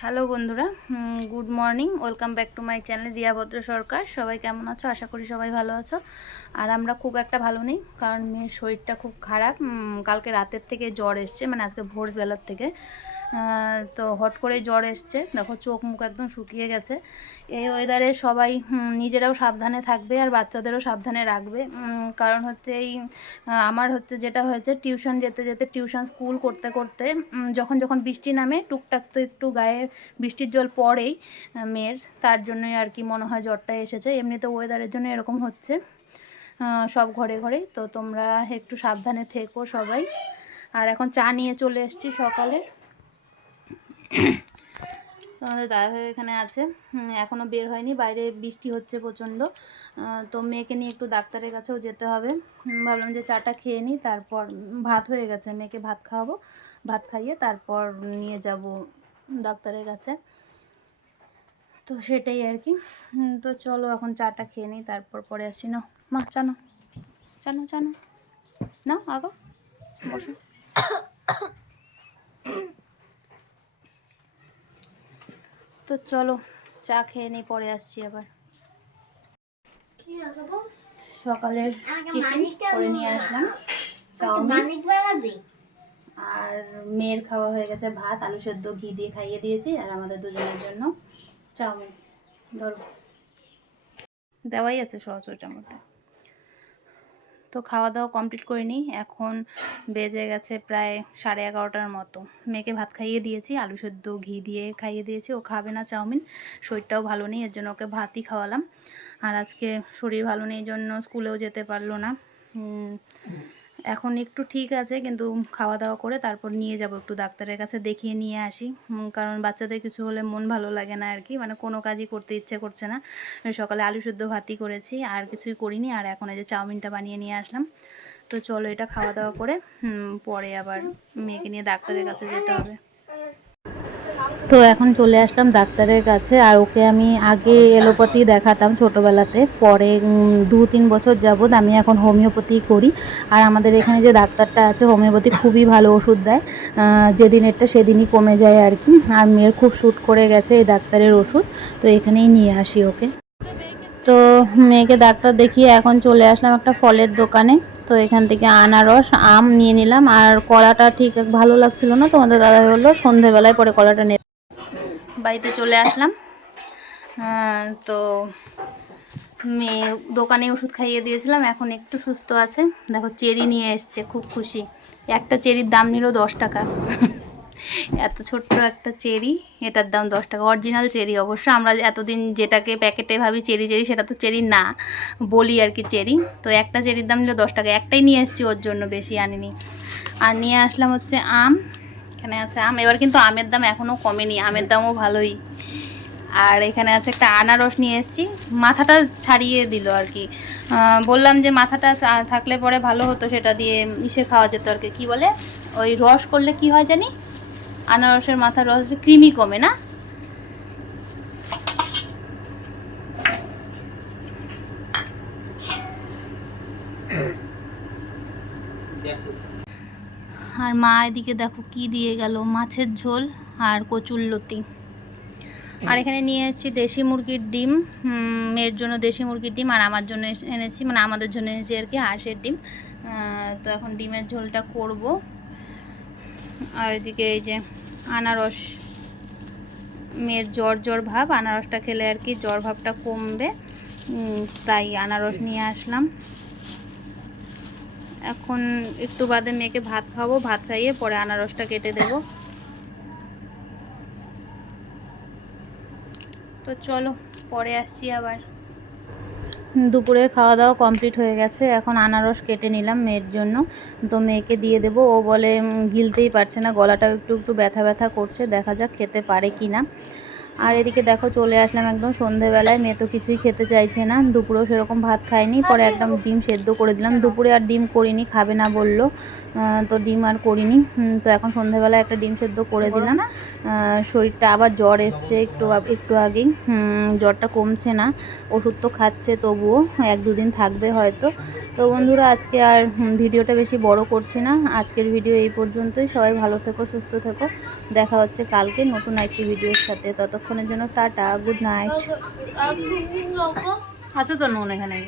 Hello বন্ধুরা good morning, welcome back to my channel Riya Bhadra Sarkar. সবাই কেমন আছো? আশা করি সবাই ভালো আছো। আর আমরা খুব একটা ভালো নেই, কারণ মেয়ের শরীরটা খুব খারাপ। কালকে রাতের থেকে জ্বর এসছে মানে আজকে ভোরবেলার থেকে। তো হট করেই জ্বর এসছে। দেখো, চোখ মুখ একদম শুকিয়ে গেছে। এই ওয়েদারে সবাই নিজেরাও সাবধানে থাকবে আর বাচ্চাদেরও সাবধানে রাখবে। কারণ হচ্ছে এই আমার হচ্ছে যেটা হয়েছে টিউশন যেতে যেতে টিউশন স্কুল করতে করতে যখন যখন বৃষ্টি নামে, টুকটাক তো একটু গায়ে বৃষ্টির জল পড়েই মেয়ের। তার জন্যই আর কি মনে হয় জ্বরটা এসেছে। এমনিতে ওয়েদারের জন্য এরকম হচ্ছে। সব ঘরে ঘরেই। তো তোমরা একটু সাবধানে থেকো সবাই। আর এখন চা নিয়ে চলে এসেছি সকালের তোমাদের দাদাভাই এখানে আছে। হুম, এখনও বের হয়নি। বাইরে বৃষ্টি হচ্ছে প্রচণ্ড। তো মেয়েকে নিয়ে একটু ডাক্তারের কাছেও যেতে হবে। ভাবলাম যে চাটা খেয়ে নিই তারপর ভাত হয়ে গেছে। মেয়েকে ভাত খাওয়াবো ভাত খাইয়ে তারপর নিয়ে যাব ডাক্তারের কাছে। তো সেটাই আর কি। তো চলো এখন চাটা খেয়ে নিই তারপর পরে আসি। না মা চানো চানো চানো না আগো। বসো। তো চলো চা খেয়ে নিই পরে আসছি আবার। সকালের করে নিয়ে আসলাম আর মেয়ের খাওয়া হয়ে গেছে ভাত আলু সেদ্ধ ঘি দিয়ে খাইয়ে দিয়েছি আর আমাদের দুজনের জন্য চাউমিন। ধরো। দেওয়াই আছে সহজটার মধ্যে। তো খাওয়া দাওয়া কমপ্লিট করে নিই। এখন বেজে গেছে প্রায় সাড়ে এগারোটার মতো। মেয়েকে ভাত খাইয়ে দিয়েছি, আলু সেদ্ধ, ঘি দিয়ে খাইয়ে দিয়েছি। ও খাবে না চাউমিন, শরীরটাও ভালো নেই, এর জন্য ওকে ভাতই খাওয়ালাম। আর আজকে শরীর ভালো নেই জন্য স্কুলেও যেতে পারল না। এখন একটু ঠিক আছে, কিন্তু খাওয়া দাওয়া করে তারপর নিয়ে যাব। একটু ডাক্তারের কাছে দেখিয়ে নিয়ে আসি। কারণ বাচ্চাদের কিছু হলে মন ভালো লাগে না আর কি। মানে কোনো কাজই করতে ইচ্ছে করছে না। সকালে আলু সেদ্ধ ভাতই করেছি, আর কিছুই করিনি। আর এখন এই যে চাউমিনটা বানিয়ে নিয়ে আসলাম। তো চলো এটা খাওয়া দাওয়া করে পরে আবার মেয়েকে নিয়ে ডাক্তারের কাছে যেতে হবে। তো এখন চলে আসলাম ডাক্তারের কাছে আর ওকে আমি আগে এলোপ্যাথি দেখাতাম ছোটোবেলাতে পরে দু তিন বছর যাবৎ আমি এখন হোমিওপ্যাথি করি। আর আমাদের এখানে যে ডাক্তারটা আছে হোমিওপ্যাথি খুবই ভালো ওষুধ দেয়। আহ, যেদিনেরটা সেদিনই কমে যায় আর কি। আর মেয়ের খুব শ্যুট করে গেছে এই ডাক্তারের ওষুধ তো এখানেই নিয়ে আসি ওকে। তো মেয়েকে ডাক্তার দেখিয়ে এখন চলে আসলাম একটা ফলের দোকানে। তো এখান থেকে আনারস আম নিয়ে নিলাম। আর কলাটা ঠিক ভালো লাগছিল না তোমাদের দাদা বলল সন্ধেবেলায় পরে কলাটা নেবে। বাড়িতে চলে আসলাম। তো মেয়ে দোকানে ওষুধ খাইয়ে দিয়েছিলাম, এখন একটু সুস্থ আছে। দেখো চেরি নিয়ে এসছে, খুব খুশি। একটা চেরির দাম নিল দশ টাকা। এত ছোট্ট একটা চেরি, এটার দাম দশ টাকা। অরিজিনাল চেরি অবশ্য, আমরা এতদিন যেটাকে প্যাকেটে ভাবি চেরি চেরি, সেটা তো চেরি না, বলি আর কি চেরি। তো একটা চেরির দাম নিল দশ টাকা। একটাই নিয়ে এসেছি, ওর জন্য বেশি আনিনি। আর নিয়ে আসলাম হচ্ছে আম। এখানে আছে আম। এবার কিন্তু আমের দাম এখনও কমেনি, আমের দামও ভালোই। আর এখানে আছে একটা আনারস নিয়ে এসেছি। মাথাটা ছাড়িয়ে দিল আর কি। বললাম যে মাথাটা থাকলে পরে ভালো হতো, সেটা দিয়ে ইসে খাওয়া যেত আর কি। বলে? ওই রস করলে কি হয় জানি? আনারসের মাথার রস ক্রিমি কমে না? আর মা এদিকে দেখো কি দিয়ে গেল, মাছের ঝোল আর কচুরলতি আর এখানে নিয়ে এসেছি দেশি মুরগির ডিম মেয়ের জন্য দেশি মুরগির ডিম আর আমার জন্য এনেছি মানে আমাদের জন্য এনেছি আর কি হাঁসের ডিম। তো এখন ডিমের ঝোলটা করব। আর এদিকে এই যে আনারস, মেয়ের জ্বর জ্বর ভাব, আনারসটা খেলে আর কি জ্বর ভাবটা কমবে। তাই আনারস নিয়ে আসলাম। এখন একটু বাদে মেয়েকে ভাত খাব, ভাত খাইয়ে পরে আনারসটা কেটে দেবো। তো চলো, পরে আসছি আবার। দুপুরের খাওয়া দাওয়া কমপ্লিট হয়ে গেছে, এখন আনারস কেটে নিলাম মেয়ের জন্য। তো মেয়েকে দিয়ে দেবো, ও বলে গিলতেই পারছে না, গলাটাও একটু একটু ব্যথা ব্যথা করছে, দেখা যাক খেতে পারে কি না আর এদিকে দেখো চলে আসলাম একদম সন্ধেবেলায়। মেয়ে তো কিছুই খেতে চাইছে না। দুপুরেও সেরকম ভাত খায়নি। পরে একদম ডিম সেদ্ধ করে দিলাম। দুপুরে আর ডিম করিনি খাবে না বলল। তো ডিম আর করিনি। তো এখন সন্ধেবেলায় একটা ডিম সেদ্ধ করে দিলাম। শরীরটা আবার জ্বর এসছে একটু একটু আগেই। জ্বরটা কমছে না। ওষুধ তো খাচ্ছে তবুও। এক দুদিন থাকবে হয়তো। তো বন্ধুরা আজকে আর ভিডিওটা বেশি বড় করছি না। আজকের ভিডিও এই পর্যন্তই। সবাই ভালো থেকো সুস্থ থেকো। দেখা হচ্ছে কালকে নতুন একটি ভিডিওর সাথে। ততক্ষণের জন্য টাটা গুড নাইট। আছে তো নুন এখানে।